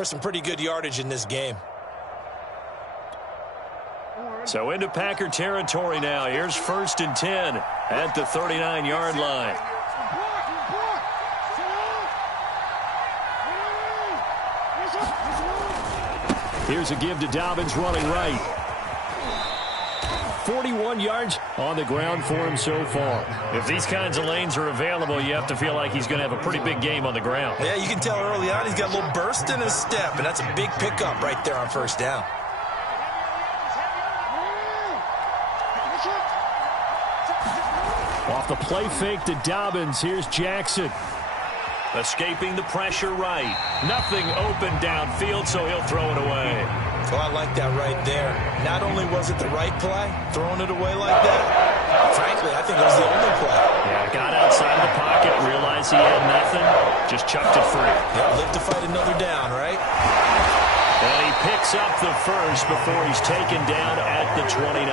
for some pretty good yardage in this game. So into Packer territory now. Here's 1st and 10 at the 39-yard line. Here's a give to Dobbins running right. 41 yards on the ground for him so far. If these kinds of lanes are available, you have to feel like he's going to have a pretty big game on the ground. Yeah, you can tell early on he's got a little burst in his step, and that's a big pickup right there on 1st down. Off the play fake to Dobbins, here's Jackson. Escaping the pressure right. Nothing open downfield, so he'll throw it away. Well, I like that right there. Not only was it the right play, throwing it away like that, frankly, I think it was the only play. Yeah, got outside of the pocket, realized he had nothing, just chucked it free. Yeah, live to fight another down, right? And he picks up the first before he's taken down at the 29.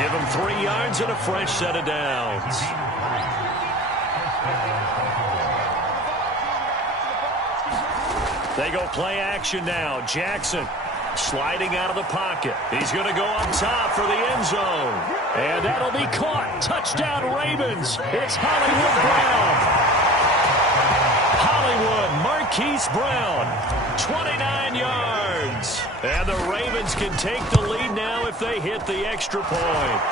Give him 3 yards and a fresh set of downs. They go play action now. Jackson sliding out of the pocket. He's going to go up top for the end zone. And that'll be caught. Touchdown Ravens. It's Hollywood Brown. Hollywood Marquise Brown. 29 yards. And the Ravens can take the lead now if they hit the extra point.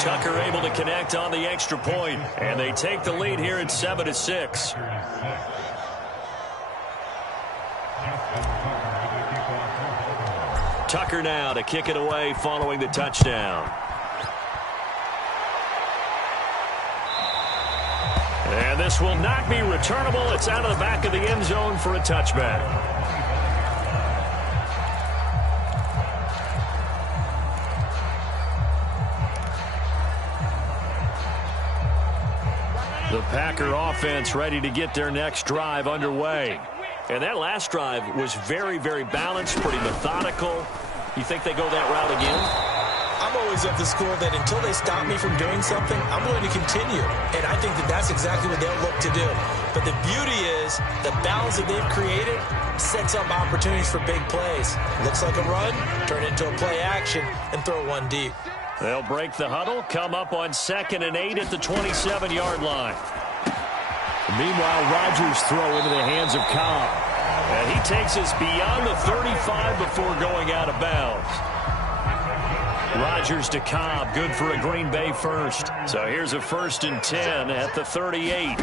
Tucker able to connect on the extra point, and they take the lead here at 7-6. Tucker now to kick it away following the touchdown. And this will not be returnable. It's out of the back of the end zone for a touchback. The Packer offense ready to get their next drive underway. And that last drive was very, very balanced, pretty methodical. You think they go that route again? I'm always of the school that until they stop me from doing something, I'm going to continue. And I think that that's exactly what they'll look to do. But the beauty is the balance that they've created sets up opportunities for big plays. Looks like a run, turn it into a play action, and throw one deep. They'll break the huddle, come up on 2nd and 8 at the 27-yard line. Meanwhile, Rodgers throw into the hands of Cobb. And he takes us beyond the 35 before going out of bounds. Rodgers to Cobb, good for a Green Bay first. So here's a 1st and 10 at the 38.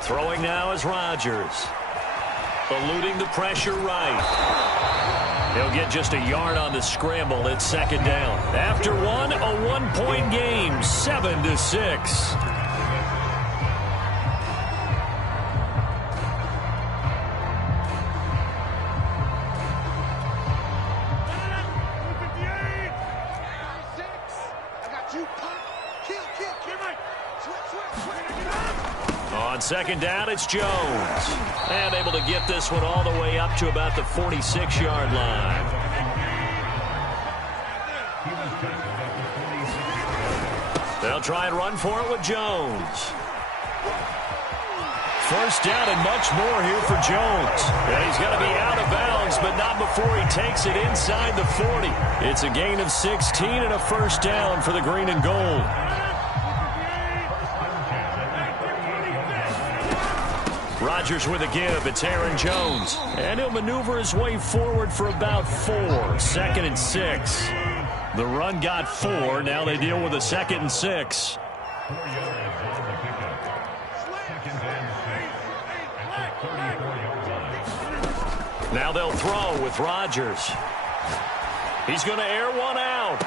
Throwing now is Rodgers. Eluding the pressure right. He'll get just a yard on the scramble at 2nd down. After one, a 1-point game, 7-6. On 2nd down, it's Jones. And able to get this one all the way up to about the 46-yard line. They'll try and run for it with Jones. 1st down and much more here for Jones. And he's going to be out of bounds, but not before he takes it inside the 40. It's a gain of 16 and a 1st down for the green and gold. Rodgers with a give. It's Aaron Jones. And he'll maneuver his way forward for about 4. 2nd and 6. The run got 4. Now they deal with a 2nd and 6. Now they'll throw with Rodgers. He's going to air one out.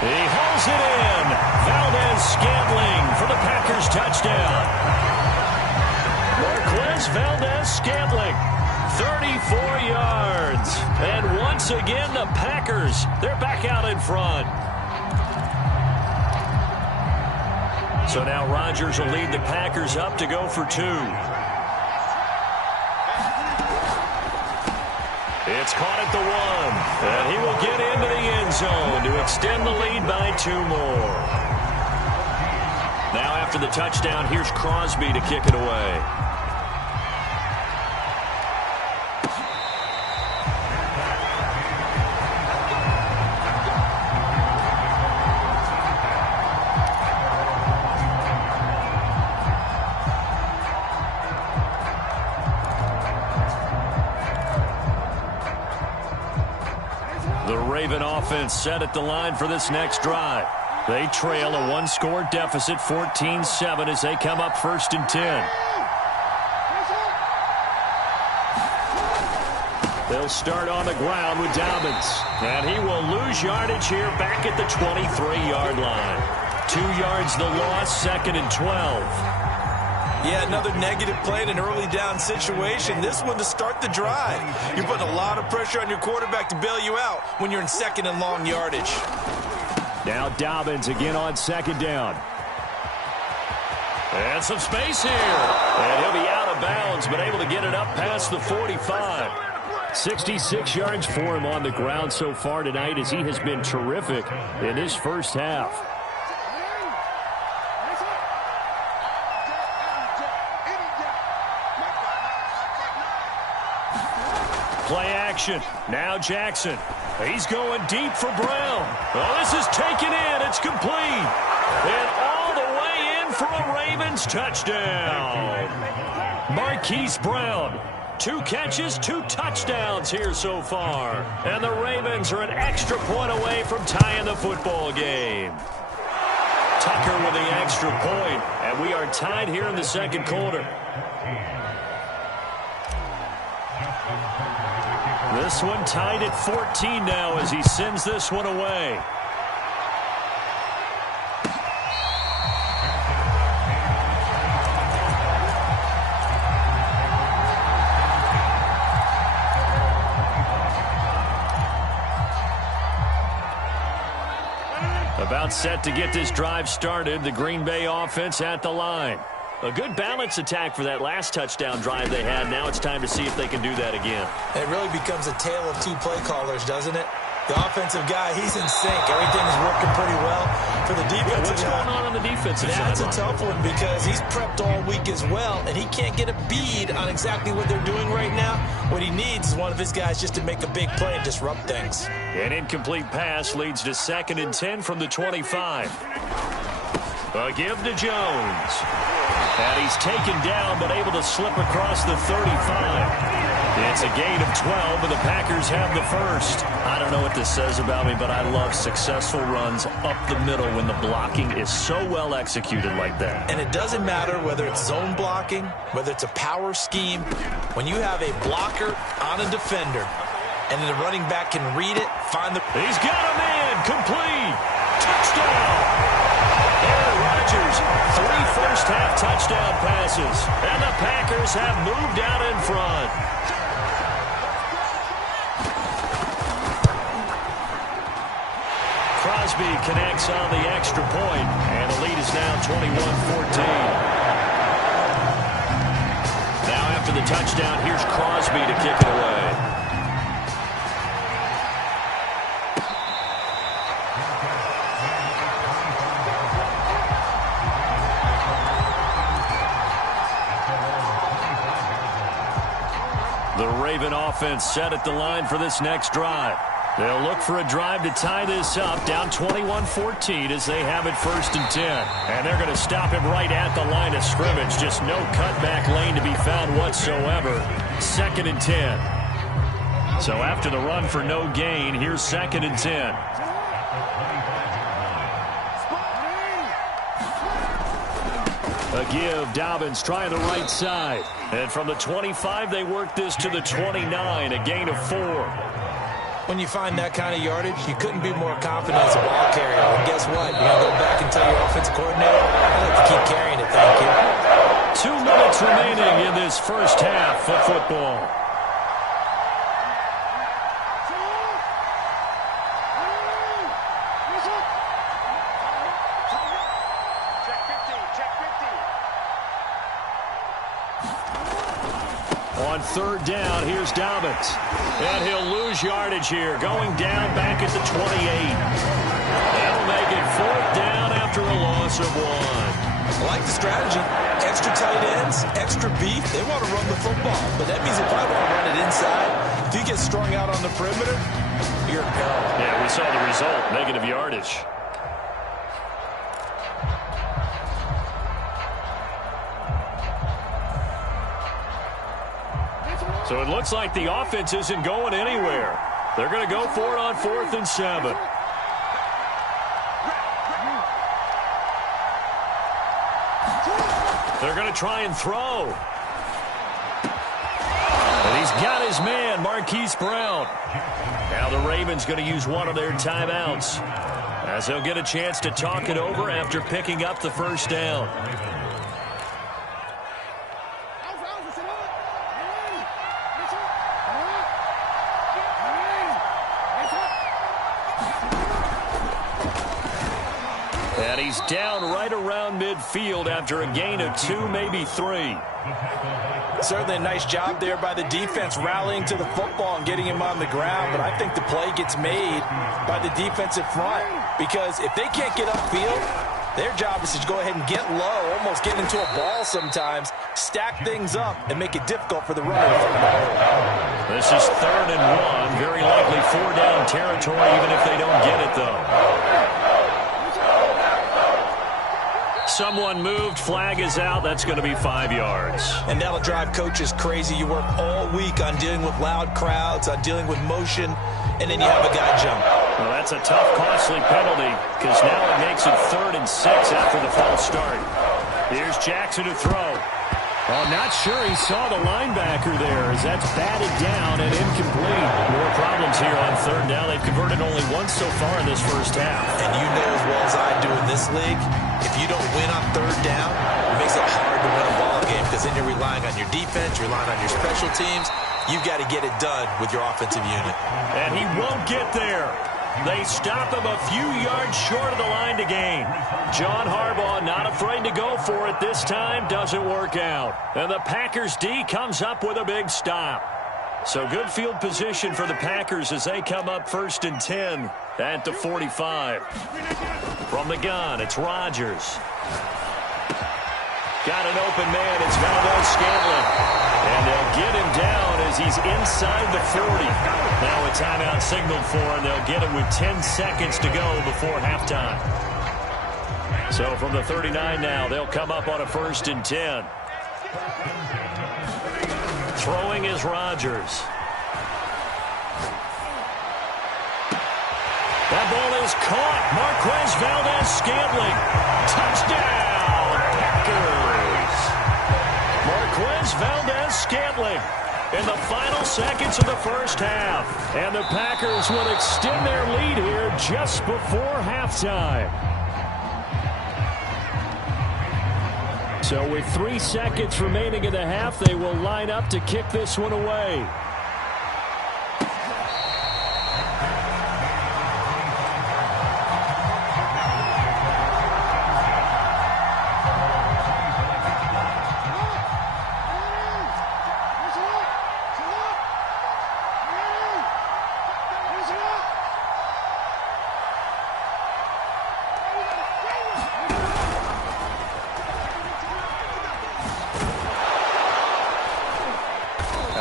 He hauls it in. Valdez-Scantling for the Packers touchdown. Marquez Valdez-Scantling, 34 yards. And once again, the Packers, they're back out in front. So now Rodgers will lead the Packers up to go for 2. It's caught at the 1. And he will get into the end zone to extend the lead by 2 more. Now after the touchdown, here's Crosby to kick it away. The Raven offense set at the line for this next drive. They trail a one-score deficit, 14-7, as they come up 1st and 10. They'll start on the ground with Dobbins. And he will lose yardage here back at the 23-yard line. 2 yards the loss, 2nd and 12. Yeah, another negative play in an early down situation. This one to start the drive. You're putting a lot of pressure on your quarterback to bail you out when you're in 2nd and long yardage. Now Dobbins again on 2nd down. And some space here. And he'll be out of bounds, but able to get it up past the 45. 66 yards for him on the ground so far tonight, as he has been terrific in his first half. Play action. Now Jackson. He's going deep for Brown. Oh, this is taken in. It's complete. And all the way in for a Ravens touchdown. Marquise Brown. 2 catches, 2 touchdowns here so far. And the Ravens are an extra point away from tying the football game. Tucker with the extra point. And we are tied here in the 2nd quarter. This one tied at 14 now as he sends this one away. About set to get this drive started, the Green Bay offense at the line. A good balance attack for that last touchdown drive they had. Now it's time to see if they can do that again. It really becomes a tale of 2 play callers, doesn't it? The offensive guy, he's in sync. Everything is working pretty well. For the defensive What's going on the defensive side? That's a tough one because he's prepped all week as well, and he can't get a bead on exactly what they're doing right now. What he needs is one of his guys just to make a big play and disrupt things. An incomplete pass leads to 2nd and 10 from the 25. A give to Jones. And he's taken down, but able to slip across the 35. It's a gain of 12, and the Packers have the first. I don't know what this says about me, but I love successful runs up the middle when the blocking is so well executed like that. And it doesn't matter whether it's zone blocking, whether it's a power scheme. When you have a blocker on a defender, and the running back can read it, find the... He's got a man, complete. Touchdown. Aaron Rodgers, 3 first-half touchdown passes, and the Packers have moved out in front. Crosby connects on the extra point, and the lead is now 21-14. Now after the touchdown, here's Crosby to kick it away. The Raven offense set at the line for this next drive. They'll look for a drive to tie this up, down 21-14 as they have it 1st and 10. And they're going to stop him right at the line of scrimmage. Just no cutback lane to be found whatsoever. 2nd and 10. So after the run for no gain, here's 2nd and 10. A give, Dobbins trying the right side. And from the 25, they work this to the 29, a gain of 4. When you find that kind of yardage, you couldn't be more confident as a ball carrier. And guess what? You're going to go back and tell your offensive coordinator, I'd like to keep carrying it, thank you. 2 minutes remaining in this first half of football. On 3rd down, here's Dobbins. And he'll lose yardage here, going down back at the 28. That'll make it 4th down after a loss of 1. I like the strategy. Extra tight ends, extra beef. They want to run the football, but that means they probably want to run it inside. If you get strung out on the perimeter, you're gone. Yeah, we saw the result, negative yardage. So it looks like the offense isn't going anywhere. They're going to go for it on 4th and 7. They're going to try and throw. And he's got his man, Marquise Brown. Now the Ravens going to use one of their timeouts, as they'll get a chance to talk it over after picking up the first down. And he's down right around midfield after a gain of 2, maybe 3. Certainly a nice job there by the defense rallying to the football and getting him on the ground, but I think the play gets made by the defensive front, because if they can't get upfield, their job is to go ahead and get low, almost get into a ball sometimes, stack things up, and make it difficult for the runner to find the hole. This is 3rd and 1, very likely 4-down territory, even if they don't get it, though. Someone moved, flag is out. That's going to be 5 yards. And that'll drive coaches crazy. You work all week on dealing with loud crowds, on dealing with motion, and then you have a guy jump. Well, that's a tough, costly penalty, because now it makes it 3rd and 6 after the false start. Here's Jackson to throw. Oh, not sure he saw the linebacker there, as that's batted down and incomplete. More problems here on 3rd down. They've converted only once so far in this first half. And you know as well as I do in this league, if you don't win on 3rd down, it makes it hard to win a ball game, because then you're relying on your defense, you're relying on your special teams. You've got to get it done with your offensive unit. And he won't get there. They stop him a few yards short of the line to gain. John Harbaugh not afraid to go for it this time. Doesn't work out. And the Packers D comes up with a big stop. So good field position for the Packers as they come up 1st and 10 at the 45. From the gun, it's Rodgers. Got an open man. It's Valdez-Scantling. And they'll get him down as he's inside the 40. Now a timeout signaled for, and they'll get him with 10 seconds to go before halftime. So from the 39 now, they'll come up on a 1st and 10. Throwing is Rodgers. That ball is caught. Marquez Valdez-Scantling. Touchdown, Packers. Marquez Valdez-Scantling in the final seconds of the first half. And the Packers will extend their lead here just before halftime. So with 3 seconds remaining in the half, they will line up to kick this one away.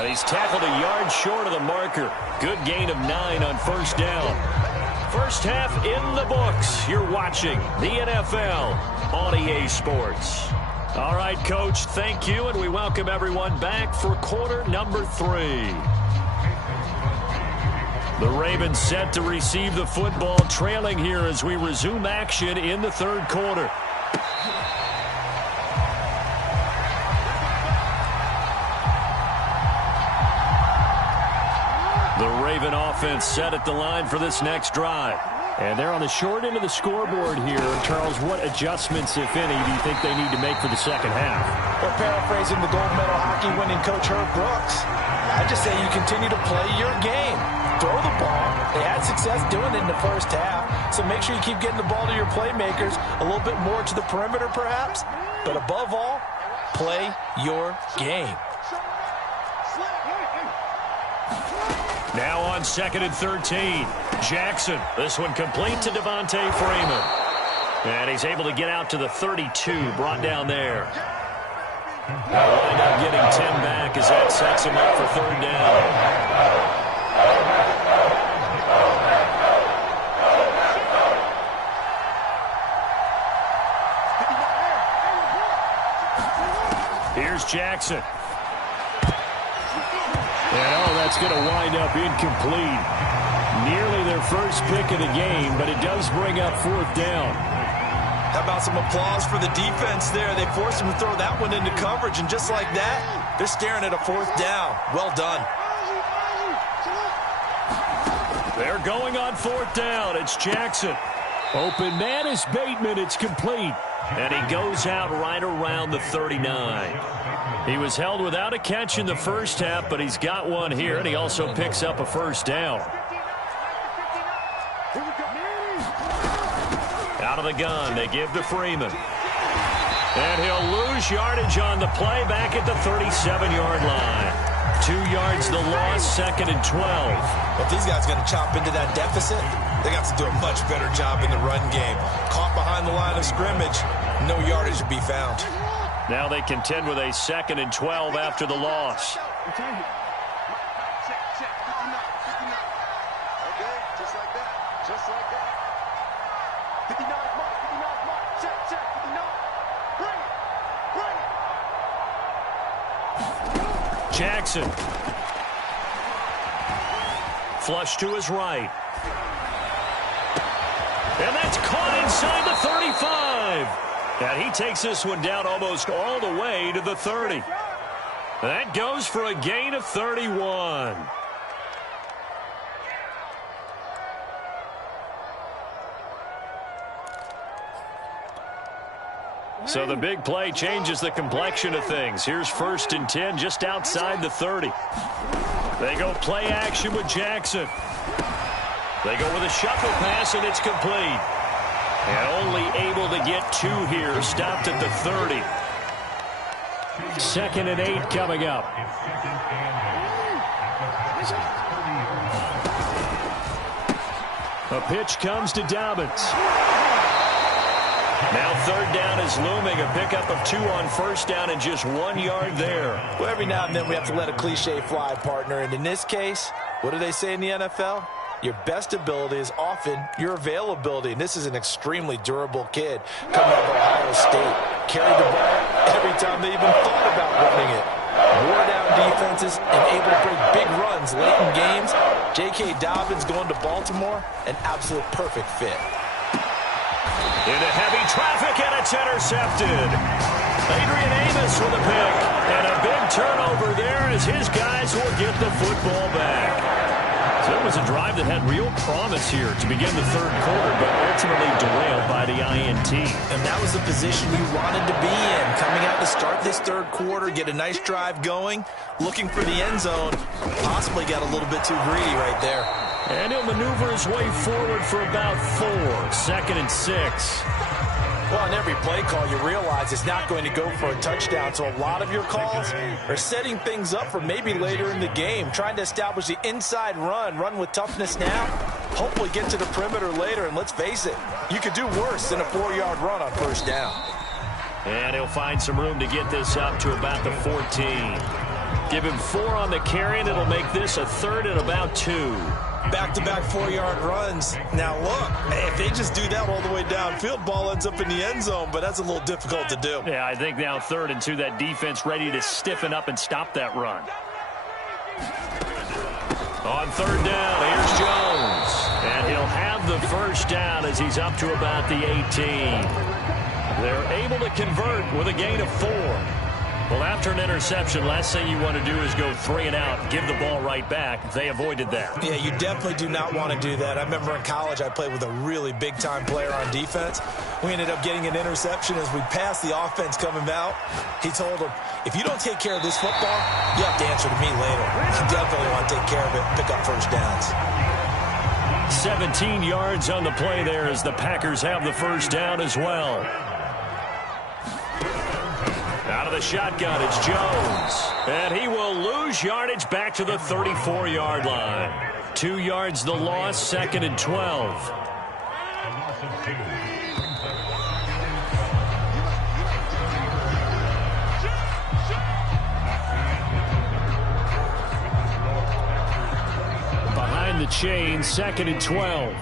He's tackled a yard short of the marker. Good gain of 9 on 1st down. First half in the books. You're watching the NFL on EA Sports. All right, Coach, thank you, and we welcome everyone back for quarter number 3. The Ravens set to receive the football, trailing here as we resume action in the 3rd quarter. The Raven offense set at the line for this next drive. And they're on the short end of the scoreboard here. Charles, what adjustments, if any, do you think they need to make for the second half? Well, paraphrasing the gold medal hockey winning coach Herb Brooks, I just say you continue to play your game. Throw the ball. They had success doing it in the first half, so make sure you keep getting the ball to your playmakers, a little bit more to the perimeter perhaps, but above all, play your game. Now on 2nd and 13, Jackson. This one complete to Devontae Freeman. And he's able to get out to the 32, brought down there. They'll wind up getting 10 back as that sets him up for 3rd down. Here's Jackson. And, oh, that That's going to wind up incomplete. Nearly their first pick of the game, but it does bring up fourth down. How about some applause for the defense there? They forced him to throw that one into coverage, and just like that, they're staring at a fourth down. Well done. They're going on fourth down. It's Jackson. Open man is Bateman. It's complete. And he goes out right around the 39. He was held without a catch in the first half, but he's got one here, and he also picks up a first down. Out of the gun, they give to Freeman. And he'll lose yardage on the play back at the 37-yard line. 2 yards the loss, 2nd and 12. Well, if these guys are going to chop into that deficit, they got to do a much better job in the run game. Caught behind the line of scrimmage, no yardage to be found. Now they contend with a 2nd and 12 after the loss. Jackson. Flush to his right. And that's caught inside the 35. And he takes this one down almost all the way to the 30. That goes for a gain of 31. So the big play changes the complexion of things. Here's 1st and 10 just outside the 30. They go play action with Jackson. They go with a shuffle pass, and it's complete. And only able to get 2 here. Stopped at the 30. 2nd and 8 coming up. A pitch comes to Dobbins. Now 3rd down is looming. A pickup of 2 on 1st down and just 1 yard there. Well, every now and then we have to let a cliche fly, partner. And in this case, what do they say in the NFL? Your best ability is often your availability. And this is an extremely durable kid coming out of Ohio State. Carried the ball every time they even thought about running it. Wore down defenses and able to break big runs late in games. J.K. Dobbins going to Baltimore, an absolute perfect fit. Into heavy traffic, and it's intercepted. Adrian Amos with a pick. And a big turnover there as his guys will get the football back. So it was a drive that had real promise here to begin the 3rd quarter, but ultimately derailed by the INT. And that was the position you wanted to be in. Coming out to start this 3rd quarter, get a nice drive going, looking for the end zone. Possibly got a little bit too greedy right there. And he'll maneuver his way forward for about 4. 2nd and 6. Well, on every play call, you realize it's not going to go for a touchdown. So a lot of your calls are setting things up for maybe later in the game, trying to establish the inside run with toughness now, hopefully get to the perimeter later. And let's face it, you could do worse than a 4-yard run on 1st down. And he'll find some room to get this up to about the 14. Give him 4 on the carry, and it'll make this a 3rd and about 2. Back-to-back 4-yard runs. Now, look, if they just do that all the way downfield, ball ends up in the end zone, but that's a little difficult to do. Yeah, I think now 3rd and 2, that defense ready to stiffen up and stop that run. On 3rd down, here's Jones. And he'll have the 1st down as he's up to about the 18. They're able to convert with a gain of 4. Well, after an interception, last thing you want to do is go 3 and out, give the ball right back. They avoided that. Yeah, you definitely do not want to do that. I remember in college I played with a really big-time player on defense. We ended up getting an interception as we passed the offense coming out. He told him, if you don't take care of this football, you have to answer to me later. You definitely want to take care of it and pick up 1st downs. 17 yards on the play there as the Packers have the 1st down as well. Out of the shotgun, it's Jones. And he will lose yardage back to the 34-yard line. 2 yards the loss, 2nd and 12. Behind the chain, 2nd and 12.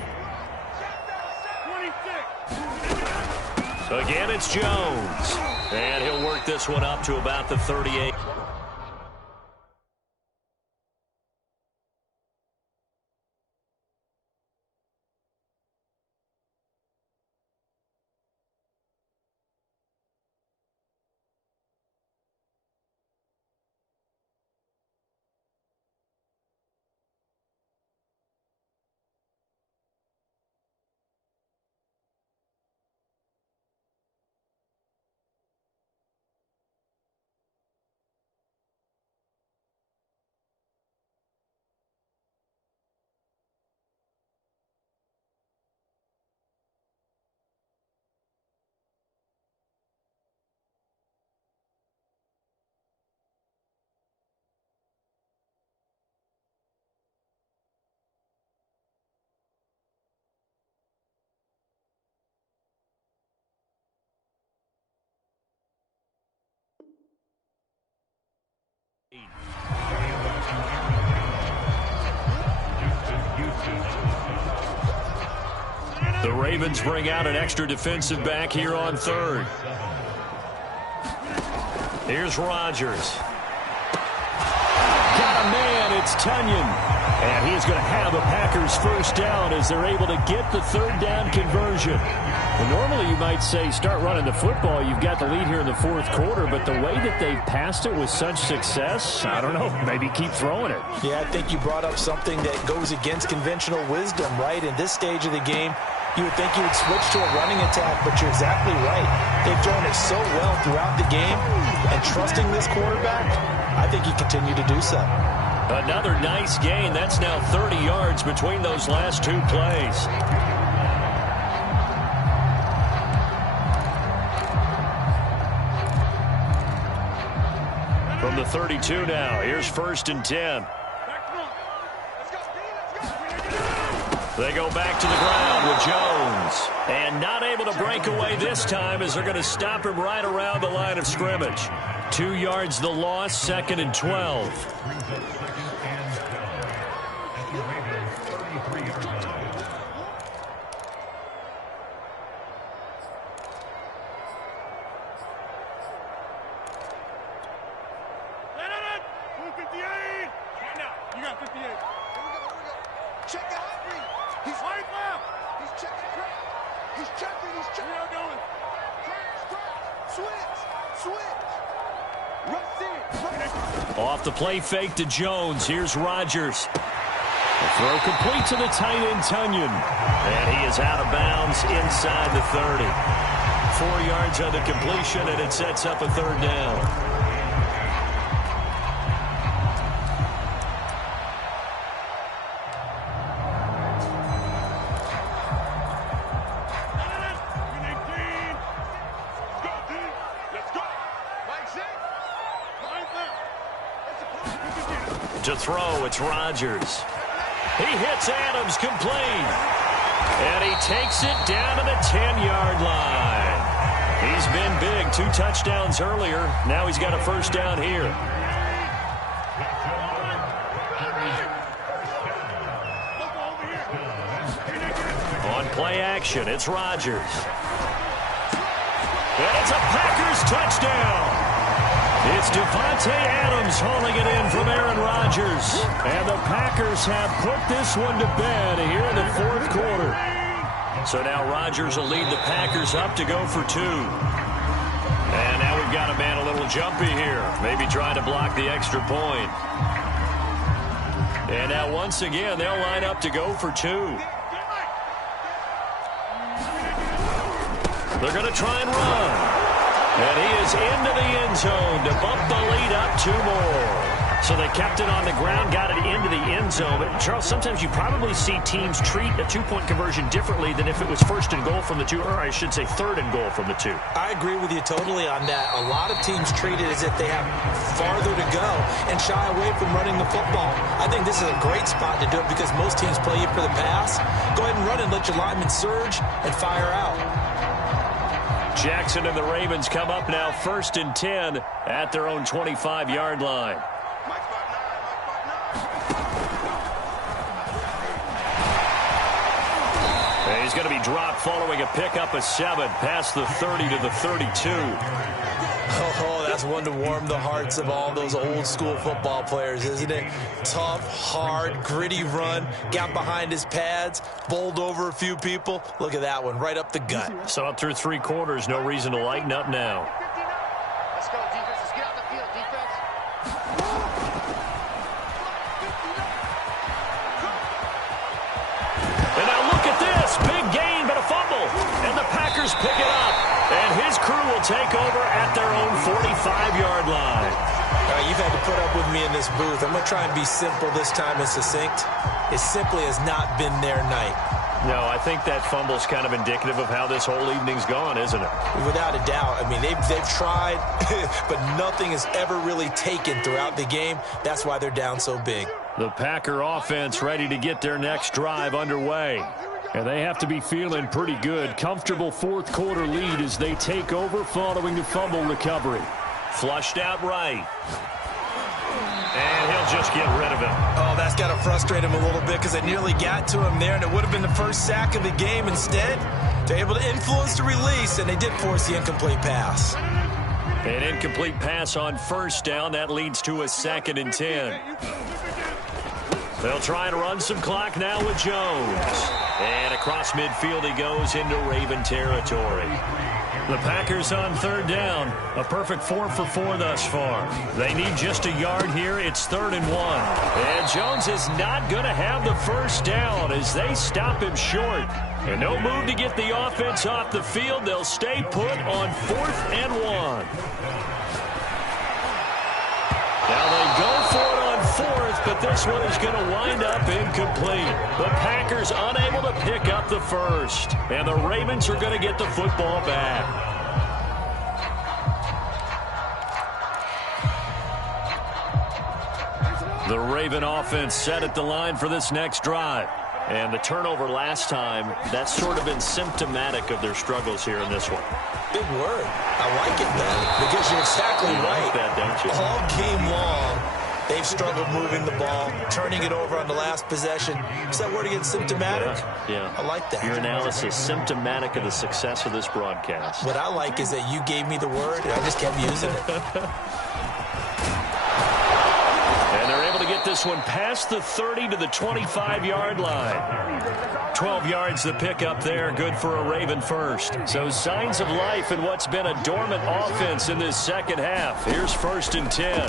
Again, it's Jones. And he'll work this one up to about the 38. Ravens bring out an extra defensive back here on third. Here's Rodgers. Got a man. It's Tonyan. And he's going to have a Packers first down as they're able to get the third down conversion. Well, normally you might say start running the football. You've got the lead here in the fourth quarter, but the way that they've passed it with such success, I don't know, maybe keep throwing it. Yeah, I think you brought up something that goes against conventional wisdom, right? In this stage of the game, you would think you would switch to a running attack, but you're exactly right. They've thrown it so well throughout the game, and trusting this quarterback, I think you continue to do so. Another nice gain. That's now 30 yards between those last two plays. From the 32 now, here's 1st and 10. They go back to the ground with Jones. And not able to break away this time as they're going to stop him right around the line of scrimmage. 2 yards the loss, 2nd and 12. Off the play fake to Jones. Here's Rodgers. The throw complete to the tight end, Tonyan. And he is out of bounds inside the 30. 4 yards on the completion, and it sets up a third down. To throw, it's Rodgers. He hits Adams complete. And he takes it down to the 10-yard line. He's been big. 2 touchdowns earlier. Now he's got a first down here. On play action, it's Rodgers. And it's a Packers touchdown. It's Davante Adams hauling it in from Aaron Rodgers. And the Packers have put this one to bed here in the fourth quarter. So now Rodgers will lead the Packers up to go for 2. And now we've got a man a little jumpy here. Maybe trying to block the extra point. And now once again, they'll line up to go for 2. They're going to try and run. And he is into the end zone to bump the lead up 2 more. So they kept it on the ground, got it into the end zone. But, Charles, sometimes you probably see teams treat a 2-point conversion differently than if it was 1st and goal from the 2, or I should say 3rd and goal from the 2. I agree with you totally on that. A lot of teams treat it as if they have farther to go and shy away from running the football. I think this is a great spot to do it because most teams play you for the pass. Go ahead and run and let your linemen surge and fire out. Jackson and the Ravens come up now 1st and 10 at their own 25-yard line. And he's going to be dropped following a pickup of 7 past the 30 to the 32. Oh, that's one to warm the hearts of all those old-school football players, isn't it? Tough, hard, gritty run, got behind his pads, bowled over a few people. Look at that one, right up the gut. So up through 3 quarters, no reason to lighten up now. Let's go, defense. Let's get out the field, defense. And now look at this. Big gain, but a fumble. And the Packers pick it up. And his crew will take over at their own 45-yard line. All right, you've had to put up with me in this booth. I'm going to try and be simple this time and succinct. It simply has not been their night. No, I think that fumble's kind of indicative of how this whole evening's gone, isn't it? Without a doubt. I mean, they've tried, but nothing has ever really taken throughout the game. That's why they're down so big. The Packer offense ready to get their next drive underway. And they have to be feeling pretty good. Comfortable fourth quarter lead as they take over following the fumble recovery. Flushed out right. And he'll just get rid of it. Oh, that's just got to frustrate him a little bit because I nearly got to him there, and it would have been the first sack of the game. Instead, they're able to influence the release, and they did force the incomplete pass. An incomplete pass on first down. That leads to a 2nd and 10. They'll try and run some clock now with Jones. And across midfield he goes into Raven territory. The Packers on 3rd down. A perfect 4 for 4 thus far. They need just a yard here. It's 3rd and 1. And Jones is not going to have the first down as they stop him short. And no move to get the offense off the field. They'll stay put on 4th and 1. Now they go for it on 4th, but this one is going to wind up incomplete. The Packers unable to pick up the first. And the Ravens are going to get the football back. The Raven offense set at the line for this next drive. And the turnover last time, that's sort of been symptomatic of their struggles here in this one. Big word. I like it, man, because you're exactly right. Like that, don't you? All game long, they've struggled moving the ball, turning it over on the last possession. Is that word again, symptomatic? Yeah. I like that. Your analysis, symptomatic of the success of this broadcast. What I like is that you gave me the word, and I just kept using it. And they're able to get this one past the 30 to the 25-yard line. 12 yards to pick up there, good for a Raven first. So signs of life in what's been a dormant offense in this second half. Here's 1st and 10.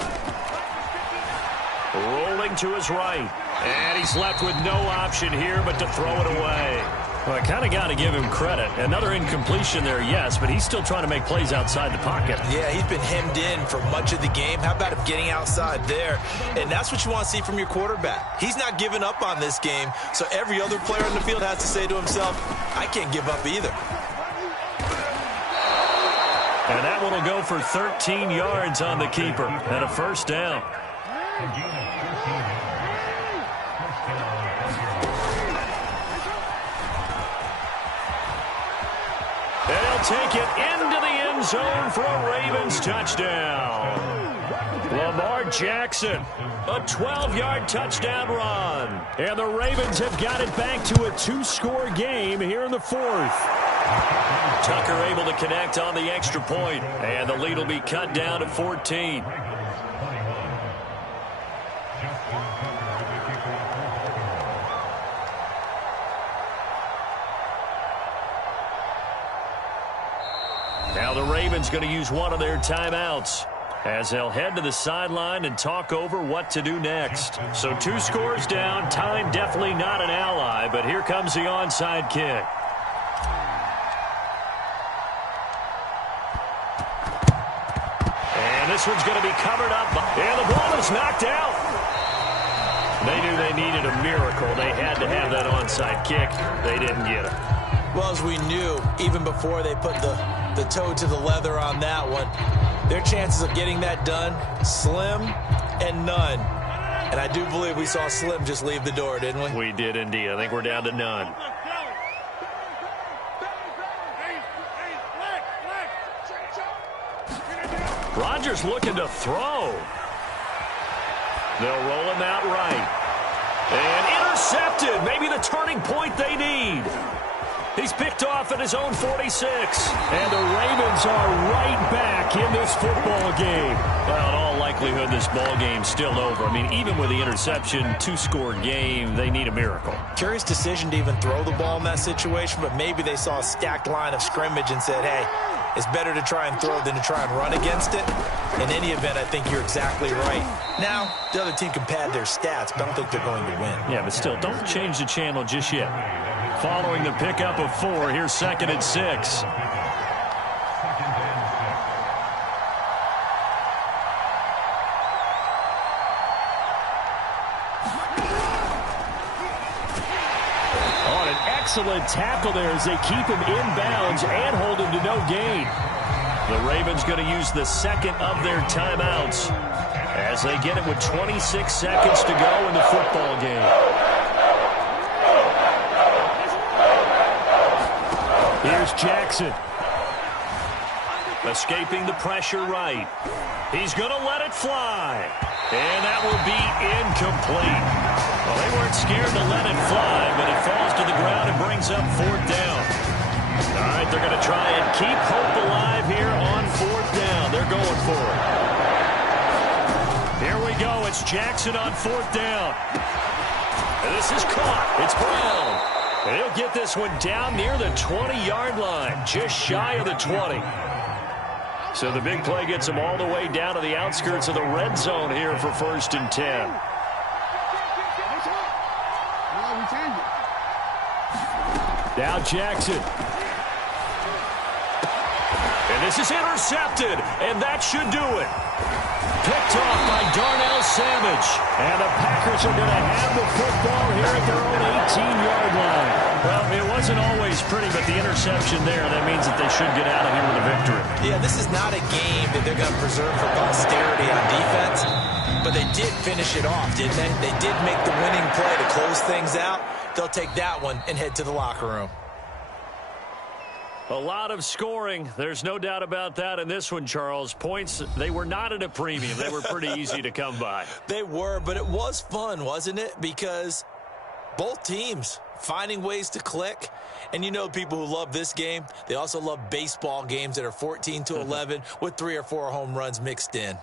Rolling to his right. And he's left with no option here but to throw it away. Well, I kind of got to give him credit. Another incompletion there, yes, but he's still trying to make plays outside the pocket. Yeah, he's been hemmed in for much of the game. How about him getting outside there? And that's what you want to see from your quarterback. He's not giving up on this game, so every other player on the field has to say to himself, I can't give up either. And that one will go for 13 yards on the keeper and a first down. They'll take it into the end zone for a Ravens touchdown. Lamar Jackson, a 12-yard touchdown run. And the Ravens have got it back to a 2-score game here in the 4th. Tucker able to connect on the extra point, and the lead will be cut down to 14. Now the Ravens going to use one of their timeouts as they'll head to the sideline and talk over what to do next. So 2 scores down, time definitely not an ally, but here comes the onside kick. And this one's going to be covered up, and the ball is knocked out. They knew they needed a miracle. They had to have that onside kick. They didn't get it. Well, as we knew, even before they put the toe to the leather on that one, their chances of getting that done, slim and none. And I do believe we saw Slim just leave the door, didn't we? We did indeed. I think we're down to none. Rodgers looking to throw. They'll roll him out right. And intercepted. Maybe the turning point they need. He's picked off at his own 46. And the Ravens are right back in this football game. Well, in all likelihood, this ball game's still over. I mean, even with the interception, 2-score game, they need a miracle. Curious decision to even throw the ball in that situation, but maybe they saw a stacked line of scrimmage and said, hey, it's better to try and throw than to try and run against it. In any event, I think you're exactly right. Now, the other team can pad their stats, but I don't think they're going to win. Yeah, but still, don't change the channel just yet. Following the pickup of 4, here's 2nd and 6. On an excellent tackle there as they keep him inbounds and hold him to no gain. The Ravens going to use the second of their timeouts as they get it with 26 seconds to go in the football game. Here's Jackson. Escaping the pressure right. He's going to let it fly. And that will be incomplete. They weren't scared to let it fly, but it falls to the ground and brings up 4th down. All right, they're going to try and keep hope alive here on 4th down. They're going for it. Here we go. It's Jackson on 4th down. And this is caught. It's Brown. And he'll get this one down near the 20-yard line, just shy of the 20. So the big play gets him all the way down to the outskirts of the red zone here for 1st and 10. Now Jackson. And this is intercepted, and that should do it. Picked off by Darnell Savage. And the Packers are going to have the football here at their own 18-yard line. Well, it wasn't always pretty, but the interception there, that means that they should get out of here with a victory. Yeah, this is not a game that they're going to preserve for posterity on defense, but they did finish it off, didn't they? They did make the winning play to close things out. They'll take that one and head to the locker room. A lot of scoring. There's no doubt about that in this one, Charles. Points, they were not at a premium. They were pretty easy to come by. They were, but it was fun, wasn't it? Because both teams finding ways to click. And you know people who love this game, they also love baseball games that are 14-11 with 3 or 4 home runs mixed in.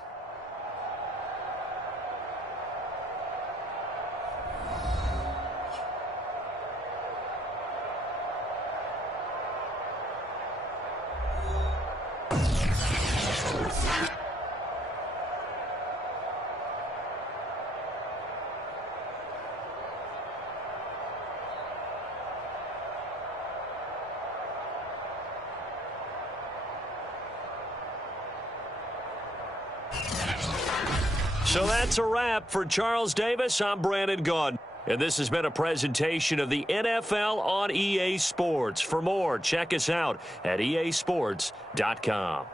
So that's a wrap for Charles Davis. I'm Brandon Gaudin. And this has been a presentation of the NFL on EA Sports. For more, check us out at easports.com.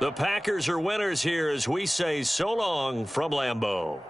The Packers are winners here as we say so long from Lambeau.